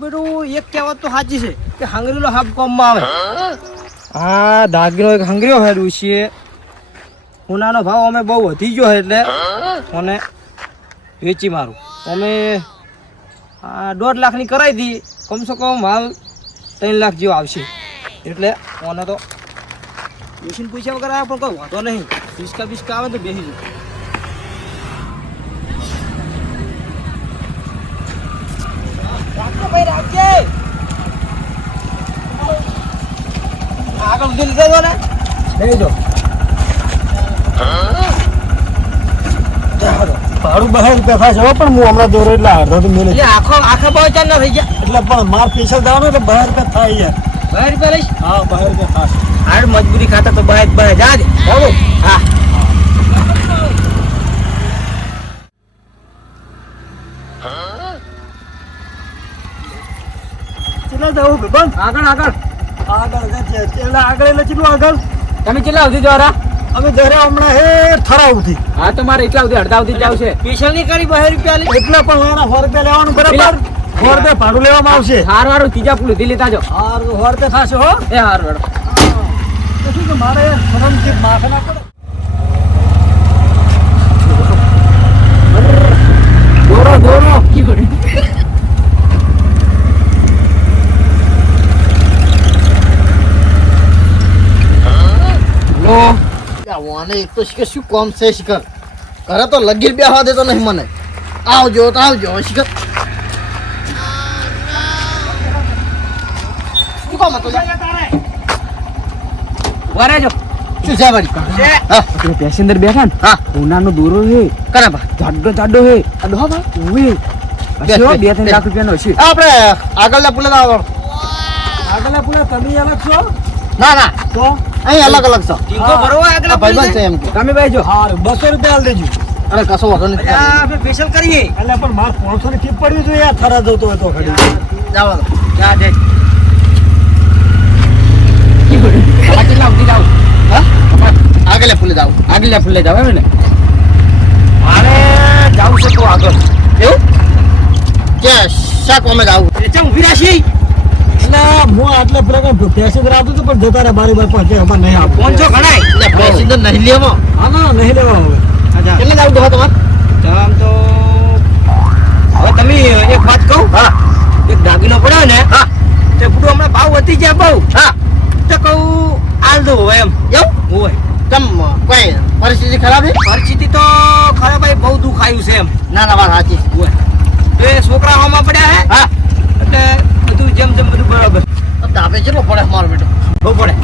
બેટું એક કહેવત તો સાચી છે કે હાંગરીલો હાફ કોમમાં આવે. હા દાગીનો એક હાંગરીઓ હેડું છે. સોનાનો ભાવ અમે બહુ વધી ગયો એટલે મને વેચી મારું અમે 1.5 લાખની કરાવી હતી. કમસે કમ હાલ 3 લાખ જેવો આવશે એટલે મને તો વેચીને પૈસા વગર આવે પણ કોઈ વાંધો નહીં. બિસ્કા આવે તો બેસી જવું. આગળ ઉધી લીધો ને બેસી ભાડું 12 રૂપિયા થાય છે પણ હું હમણાં દોરો એટલે અડધો તો મેલે આખા બહુ ચાલ ના થઈ ગયા એટલે પણ માર પૈસા જવાનું તો 12 રૂપિયા થાય યાર. 12 રૂપિયા લઈશ. હા 12 રૂપિયા થશે. હાડ મજબૂરી ખાતા તો 12 જા દે બરોબર. હા કેટલા જવું બંધ આગળ આગળ એટલે કેટલું આગળ તમે કેટલા સુધી જવારા? અમે ઘરે હમણાં હે થરાવથી. હા તો મારે એટલા સુધી અડધા સુધી જાવ છે. સ્પેશિયલ ની કરી 12 રૂપિયા લે એટલે પણ એના 100 રૂપિયા લેવાનું બરાબર. 100 રૂપિયા ભાડું લેવામાં આવશે. હારું ત્રીજા પુલ ઉધી લેતા જાઓ. હારું 100 રૂપિયા થશે હો. એ હારું તો શું કે મારે શરમ કે માથે ના પડે. દોરો વાને એક તો શિખર શું કોમ છે શિખર ઘરે તો લગીર બેહવા દેતો નહીં મને. આવજો તો આવજો શિખર. શું કામ હતું વરે જો શું છે વળી? હા પેસેન્જર બેઠા ને હા ઉનાનો દોરો હે કરા બા જાડો હે અડો ભાઈ ઉવે બેસ, બેસ, 2-3 લાખ રૂપિયાનો હશે. આપણે આગળના પુલે આવો. આગળના પુલે તમે અલગ છો ના ના તો અહીં અલગ અલગ છો. ટીંકો ભરવો આગળ આ ભાઈબંધ છે એમ કે. તમે ભાઈ જો હારું 200 રૂપિયા આલ દેજો. અરે કશો વાંધો નથી. આપણે સ્પેશિયલ કરીએ. એટલે પણ માર 500 ની ટીપ પડવી જોઈએ યાર થરા જતો હોય તો ખડી. જાવ જા દે કેટલા ઉધી જાવ? હા આગળ પુલે જાવ. આગલા ફૂલે જાવ એમ ને? મારે જાવું છે તો આગળ. એવું કે શાક અમે જાવ. ચમ ઉભી રાશી એટલે હું આટલા પ્રકાર પેસેન્જર આવતો તો પણ જતા રહ્યા બારી બાર પાસે અમારે નહીં આવું. 500 ગણાય. એટલે પેસેન્જર નહીં લેવો. હા ના નહીં લેવા હવે. કેટલે જાવ તો તમારે? આમ તો હવે તમે એક વાત કહું. હા એક દાગીનો પડ્યો ને હા તે પૂરું હમણાં ભાવ વધી ગયા બહુ. હા તો કહું આલ દો એમ. એવું હોય કેમ કોઈ પરિસ્થિતિ ખરાબ છે? પરિસ્થિતિ તો ખરાબ ભાઈ બહુ દુઃખ આવ્યું છે એમ. ના ના વાત સાચી છે. હોય એ છોકરા હોમાં પડ્યા હે હા એટલે બધું જેમ બધું બરાબર તાપે કેટલો પડે મારો બેટો? બહુ પડે.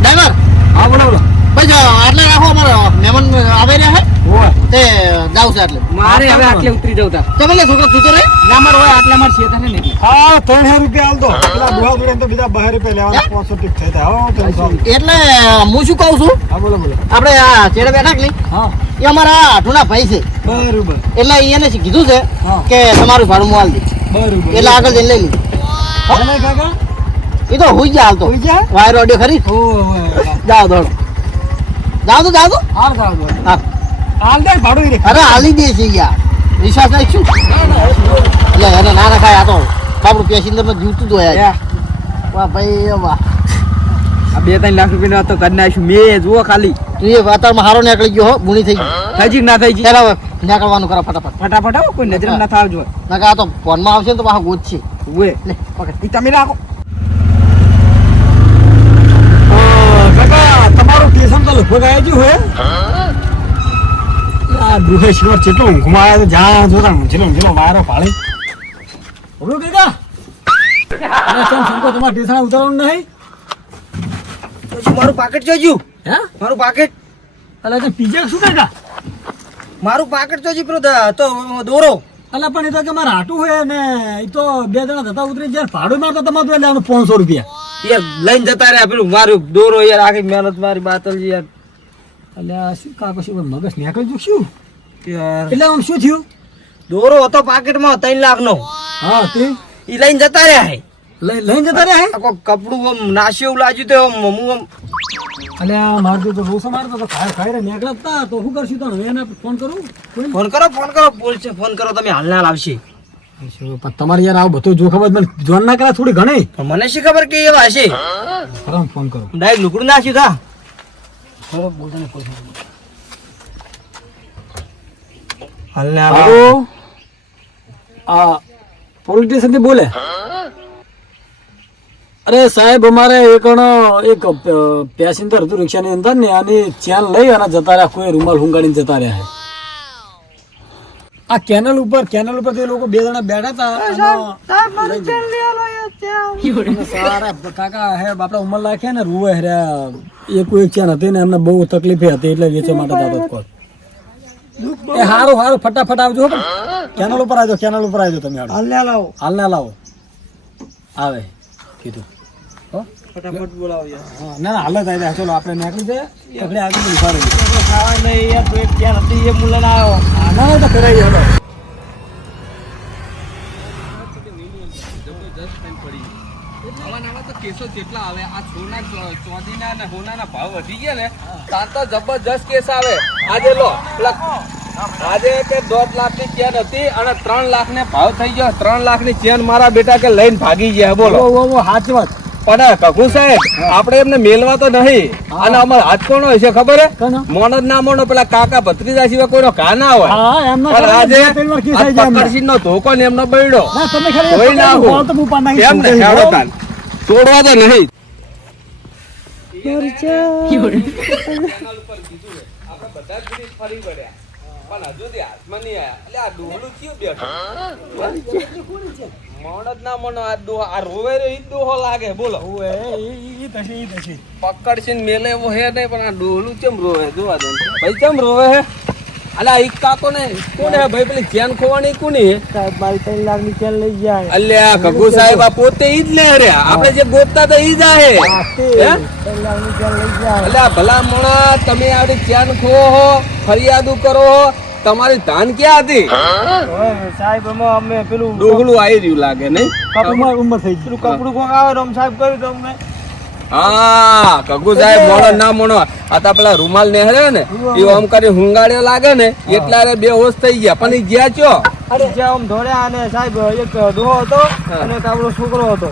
ડ્રાઈવર હા બોલો બોલો. ભાઈ જો આટલે રાખો અમારે મહેમાન આવે રહ્યા હે હોય તે જાવ છે એટલે મારે હવે આટલે ઉતરી જવતા તમે લે છોકરા તું તો રે ના મારે હોય આટલા મારે છે ને નહીં. હા 300 રૂપિયા આલ દો. પેલા બુહા જોડે તો બીજા 12 રૂપિયા લેવાના 500 ટીપ થઈ જાય. હો 300. એટલે હું શું કહું છું હા બોલો બોલો. આપણે આ ચેડે બેઠા કે નહીં હા એ અમારા આઠુના ભાઈ છે બરોબર એટલે એને કીધું છે હા. કે તમારું ભાડું મોલ દે બરોબર. એટલે આગળ જઈને લઈ લીધું. અને કાકા એ તો હોઈ ગયા હાલ તો હોઈ ગયા? વાયરો અડ્યો ખરી ઓ જાઓ દોડો જાઓ તો હાલ જાવ હા હાલ દે ભાડું ઈ રે. અરે હાલી દે છે યાર વિશ્વાસ નહીં શું એટલે એને ના રખાય આ તો આપણું પેસેન્જર માં જીવતું જ હોય યાર. વાહ ભાઈ વાહ આ 2-3 લાખ રૂપિયા તો કરી નાખ્યું મેં જુઓ ખાલી તું એ વાતાવરણ હારો નીકળી ગયો હો બુણી થઈ ગઈ થઈ જી ના થઈ જી ચાલો હવે નીકળવાનું કરો ફટાફટ ફટાફટ આવો કોઈ નજર ના થાવજો. ના આ તો ફોનમાં આવશે ને તો પાછા ગોત છે ઉવે લે પકડ ઈ તમે રાખો. કાકા તમારું સ્ટેશન તો લગભગ આવી ગયું હે. આ દુહેશ્વર કેટલો ઊંઘમાં આવ્યો તો જ્યાં જોતા ઊંચીનો વાયરો પાડી. બોલો કાકા અરે ચમ સંકો તમારા સ્ટેશન ઉતારવાનું નહીં? મારું પાકેટ જોજ્યું. હે મારું પાકેટ અલા તે પીજે શું કાકા? મારું પાકેટ જોજી પેલો તો દોરો. અલા પણ એ તો કે મારે આટું હોય ને એ તો 2 જણા થતા ઉતરી જ્યારે ભાડું મારતા તમારે તો લેવાનું 500 રૂપિયા. યાર લઈને જતા રહ્યા પેલું મારું દોરો યાર આખી મહેનત મારી બાતલ યાર. અલ્યા શું કાકો શું મગજ નીકળી ગયું શું? યાર એટલે આમ શું થયું? દોરો હતો પાકેટમાં 3 લાખનો. હા તે ઈ લઈને જતા રહ્યા હે. લઈને જતા રહ્યા હે? આખો કપડું આમ નાશ્યું એવું લાગ્યું તો આમ હું આમ અલ્યા મારતો તો રોસો મારતો તો ખાઈ રે નીકળત તા તો શું કરશું તો એને ફોન કરું કોઈ ફોન કરો પોલીસ ફોન કરો તમે હાલના આવશે પણ તમારે યાર આવું બધું જો ખબર મને જોન ના કરા થોડી ઘણી પણ મને શી ખબર કે એવા હશે ખરો ફોન કરો ડાયરેક્ટ લુકડું નાખ્યું તા ખરો બોલતા ને કોઈ હાલના હાલો આ પોલીસ સ્ટેશન થી બોલે અરે સાહેબ અમારે એક પેસેન્જર હતું રિક્ષાની અંદર ને આની ચેન લઈ અને જતા રહ્યા કોઈ રૂમાલ હુંગાડીને જતા રહ્યા આ કેનલ ઉપર તે લોકો બે જણા બેઠા હતા સારા કાકા હે બાપડા ઉંમર લાખ્યા ને રૂવે હર્યા એક ચેન હતી ને એમને બહુ તકલીફ હતી એટલે વેચવા માટે દાદો કોલ એ હારું ફટાફટ આવજો કેનલ ઉપર આવજો તમે હાલને લાવો આવે કીધું ફટાફટ બોલાવો યાર હા ના હાલ જ આવી ચલો આપણે નીકળી જઈએ પકડે આગળ ઉભા ખાવા નહીં યાર તો એક ક્યાં હતી એ મુલે ના આવ્યો ના તો કરાઈ જતો કેસો જેટલા આવે આ સોના ચોદીના અને હોનાના ભાવ વધી ગયા ને ત્યાં તો જબરજસ્ત કેસ આવે આજે લો આજે કે 1.5 લાખની ચેન હતી અને 3 લાખ ને ભાવ થઈ ગયો 3 લાખની ચેન મારા બેટા કે લઈને ભાગી ગયા બોલો સાચી વાત પણ કગુ સાહેબ આપણે એમને મેલવા તો નહીં અને અમારે હાથ કોનો હોય છે ખબર હે મોન જ ના મોનો પેલા કાકા ભત્રીજા સિવાય કોઈનો ઘા ના હોય પણ આજે પકડશી નો ધોકો ને એમનો બૈડો કોઈ ના હોય કેમ ને હેડો તાન છોડવા તો નહીં પકડશીને મેલે એવો હે નહીં પણ આ ડોહલું કેમ રોવે જોવા દે ભાઈ કેમ રોવે હે અલ્યા ઈ કાકો ને કોણ હે ભાઈ પેલી ચેન ખોવાની કોની હે સાહેબ મારી 3 લાખની ચેન લઈ જાય અલ્યા કગુ સાહેબ આ પોતે ઈ જ લે રે આપણે જે ગોતતા તો ઈ જ હે 3 લાખની ચેન લઈ જાય અલ્યા ભલા મોણા તમે આવડી ચેન ખો હો ફરિયાદો કરો હો તમારી ધાન ક્યાં હતી સાહેબ અમે પેલું ડોહલું આવી રહ્યું લાગે નહીં ઉંમર થઈ પેલું કપડું ખોગાવે રમ સાહેબ કર્યું તમને હા કગુ સાહેબ મોણો ના મોણો આ તો પેલા રૂમાલ નેહરે ને એ આમ કરી હુંગાડ્યો લાગે ને એટલા રે બેહોશ થઈ ગયા પણ ઈ ગયા ચો અરે જ્યાં આમ દોડ્યા અને સાહેબ એક ડોહો હતો અને એક આપણો છોકરો હતો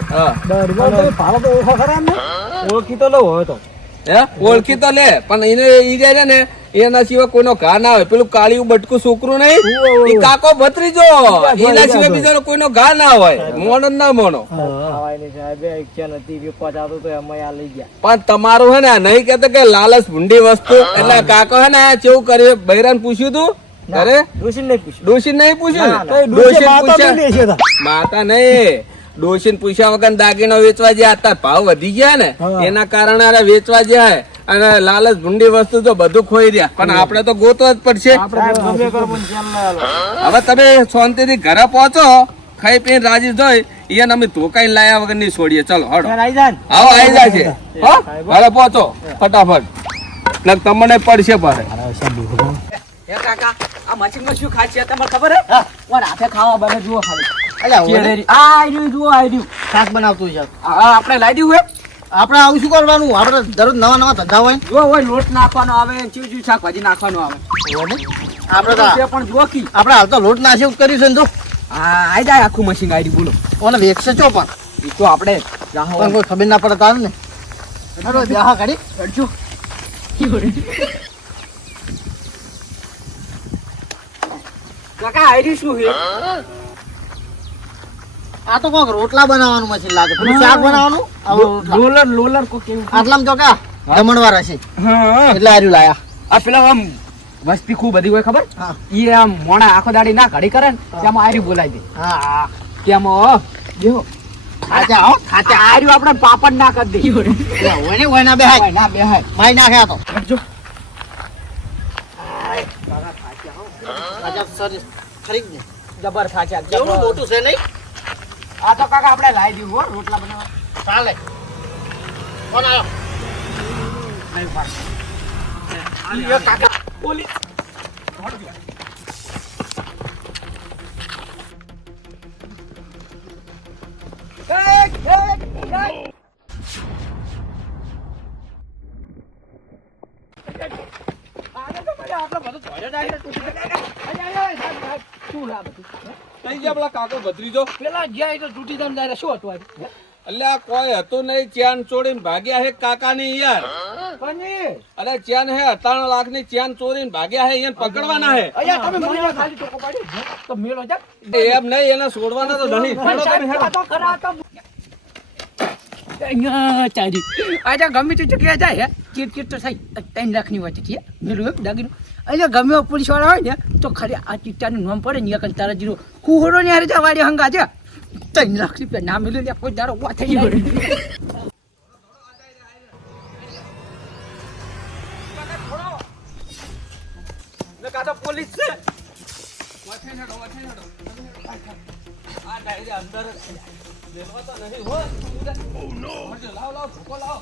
ઓળખી તો લઉં હતો હે ઓળખી તો લે પણ એને ઈ જાય ને એના સિવાય કોઈનો ઘા ના હોય પેલું કાળિયું બટકું છોકરું નહીં ઈ કાકો ભત્રીજો એના સિવાય બીજાનો કોઈનો ઘા ના હોય મોણો ના મોણો પણ તમારું હે ને નહીં કેતો કે લાલચ ભૂંડી વસ્તુ એટલે કાકો હે ને કેવું કર્યું બૈરાને પૂછ્યું તું અરે ડોશી નહીં પૂછ્યું માતા નહીં ડોશીને પૂછ્યા વગર દાગીનો વેચવા જ્યાં હતા ભાવ વધી ગયા ને એના કારણે વેચવા જાય અને લાલચ ભૂંડી વસ્તુ તો બધું ખોઈ રહ્યા પણ આપણે તો ગોતવા જ પડશે હવે તમે શાંતિથી ઘરે પહોંચો ખાઈ પીને રાજી જોઈ એને અમે ધોકાઈ લાયા વગર નહીં છોડીએ ચલો હડો આવો આવી જાય છે ઘરે પહોંચો ફટાફટ તમને પડશે પાછે કાકા આ મશીનમાં શું ખાય છે તમને ખબર હે કોણ હાથે ખાવા બને જુઓ ખાલી શાક બનાવતું છે આપણે લાવી દઉં આપણે આવું શું કરવાનું આપણે દરરોજ નવા ધંધા હોય જો હોય લોટ નાખવાનો આવે ચીવ શાકભાજી નાખવાનું આવે આપણે પણ જુઓ કી આપણે હાલ તો લોટ નાશે એવું કર્યું છે ને તો આઈ જાય આખું મશીન આઈડી બોલો ઓને વેચશે ચો પણ એ તો આપણે પણ કોઈ ખબર ના પડે તારે ને અરે બેહા કાઢી કરજો કાકા આઈડી શું છે આ તો કોક રોટલા બનાવવાનું મશીન લાગે પેલું શાક બનાવવાનું લોલર કો કેવું આટલામાં તો કા જમણવાર હશે એટલે આર્યું લાયા આ પેલા આમ વસ્તી ખૂબ બધી હોય ખબર એ આમ મોણા આખો દાડી ના ઘડી કરે ને તેમાં આર્યું બોલાવી દે હા તેમાં દેખો ખાચા હો ખાચા આર્યું આપણે પાપડ ના કરી દે હોય ના બેહાય ના બેહાય માઈ નાખે આ તો જો ખાચા સર ખરીદ ને જબર ખાચા જેવડું મોટું છે નહીં આ તો કાકા આપણે લાવી દીધું હો રોટલા બનાવવા ચાલે કોણ આવ્યો નહીં પાડ કાકા બોલી આટલો બધો ધોળ્યો જાય છે, તૂટી જાય. સાહેબ, શું આ બધું? થઈ ગયા પેલા કાકો ભત્રીજો. પેલા ગયા એ તો તૂટી જાય ને શું હતું આજે? અલ્યા કોઈ હતું નહીં, ચેન ચોરીને ભાગ્યા હે કાકાની યાર. પનીર. અરે ચેન હે 58 લાખની ચેન ચોરીને ભાગ્યા હે, એને પકડવાના હે. અહીંયા તમે મને ખાલી ટોકો પાડી તો મેલો જા. એમ નહીં, એને છોડવાના તો નહીં. હેડો તમે હેડો. તો ખરા તો અહીંયા ચારી આજે ગમે તે જગ્યાએ જાય હે ચીટ તો થાય 3 લાખની વાત છે મેલું એક દાગીનું અહીંયા ગમે પોલીસ વાળા હોય ને તો ખરી આ ચિત્તાનું નામ પડે ને એક તારા જીરો કુહરો ને હારે જવાડી હંગા છે 3 લાખ રૂપિયા ના મેલું કોઈ દારો વા થઈ ગયો પોલીસ છે. આ ડાયરી અંદર લેવા તો નહીં હો. લાવ લાવ ધોકો લાવ.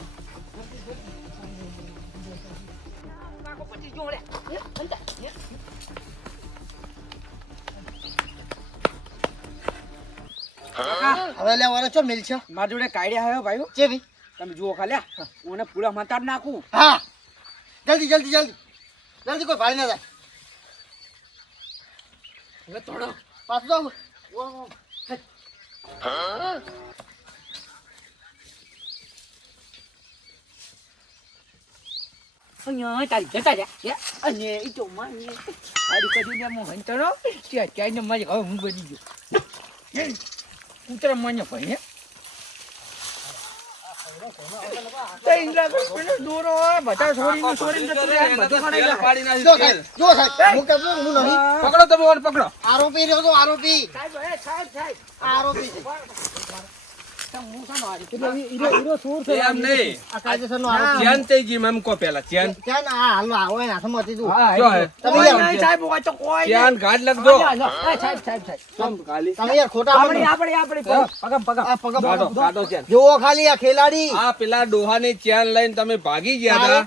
હવે લેવાનો છો મિલ છે મારા જોડે કાઢ્યા આવ્યો ભાઈ ચેવી તમે જુઓ ખાલ્યા ઓને પૂરા માતા નાખું હા જલ્દી જલ્દી જલ્દી જલ્દી કોઈ ભાડી ના જાય હવે થોડો પાછું જાવ અહીંયા તારી જતા જા અને એ તો માને તારી કરીને મોહન ચડો ત્યાં ક્યાંય મારી હવે હું બની ગયો કૂતરા મને ભાઈ દોરો બધા છોડીને જતું રહે બધું ખણાઈ જાય. પાડી નાખી. જો સાહેબ હું કહું છું, હું નહીં પકડો તમે ઓને પકડો. આરોપી રહ્યો તો આરોપી સાહેબ સાહેબ આરોપી છે હું શાનો હારી? એમ નહીં. આ કાયદેસરનો આરોપી ચેન થઈ ગઈ એમ કો પેલા ચેન. ક્યાં ના હાલો આવો એના હાથમાં હતી તું હા, જો હે. તમે કોઈ યાર નહીં સાહેબ હોય તો કોઈ ચેન નહીં. ગાઢ લખજો. હાલો, હાલો. સાહેબ સાહેબ તમે યાર ખોટા આપણે બનો. આપણે પગમ પગમ આ પગ કાઢો કાઢો ચેન. જુઓ ખાલી આ ખેલાડી આ પેલા ડોહાની ચેન લઈને તમે ભાગી ગયા હતા,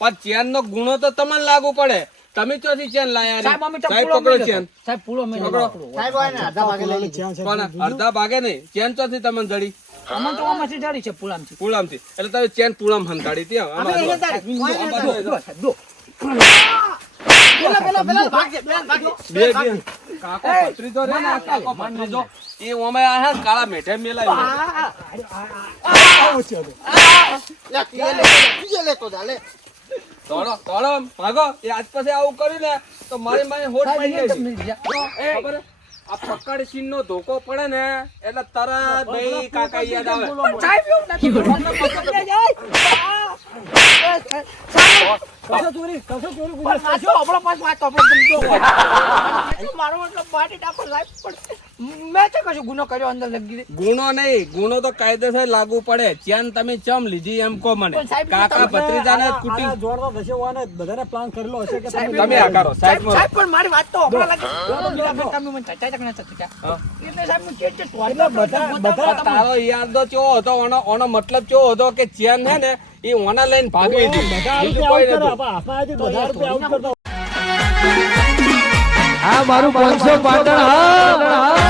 પણ ચેન નો ગુનો તો તમને લાગુ પડે. તમે ચોથી ચેન લાયા રે? સાહેબ અમે તો સાહેબ પૂરો પકડો મેલ્યો. ચેન. સાહેબ પૂરો મેલ્યો. પકડો. સાહેબ હોય ને આધા ભાગે લઈ લીધું. પણ અડધા ભાગે નહીં, ચેન ચોથી તમને જડી અમને તો આમાંથી જાડી છે પુલામથી. પુલામથી. એટલે તમે ચેન પુલામ હંતાડી ત્યાં. અમે આમાં અહીંયા જો. તારી. હોય ને દો, તારી. દો, સાહેબ, દો. પેલા ભાગજે, પેલા ભાગજે. બે બે કાકો ભત્રીજો રે ને, આ કાકો ભત્રીજો એ ઓમે આ હે કાળા મેઠે મેલાય. લે, તીએ લેતો જા, લે. દોડો દોડો ભાગો. એ આજ પછી આવું કર્યું ને તો મારી મારી હોટ સાહેબ, પડી એ જાય. તમને બીજા. ખબર હે? આ પકડ સીન નો ધોકો પડે ને એટલે તરત ભાઈ કાકા યાદ આવે. પણ સાહેબ એવું નથી કરવાનું. પકડ્યા જાય. પણ વાંચો, આપણો પાસ વાંચો, આપણો ધંધો હોય. મારો મતલબ માટી ટાપો સાહેબ, પણ મેં તો કશું ગુનો કર્યો અંદર લગી દે. ગુનો નહીં, ગુનો તો કાયદેસર લાગુ પડે. ચેન તમે ચમ લીધી એમ કહો મને. પણ સાહેબ, કાકા તમે- ભત્રીજાને કુટી બધાને પ્લાન કરેલો હશે કે સાહેબ, તમે આ કરો સાહેબ, સાહેબ. સાહેબ, પણ મારી વાત તો હમણાં લાગી. તમે મને ચર્ચા ચકના ચર્ચા. હા. એટલે સાહેબ, હું ચેટ ચેટ બધા- બધા- તારો યાદ ચેવો હતો, ઓનો મતલબ ચેવો હતો કે ચેન છે ને એ ઓના લઈને ભાગવી હતી. બીજું કોઈ નતું. બધા આ મારું 500 પાટણ હા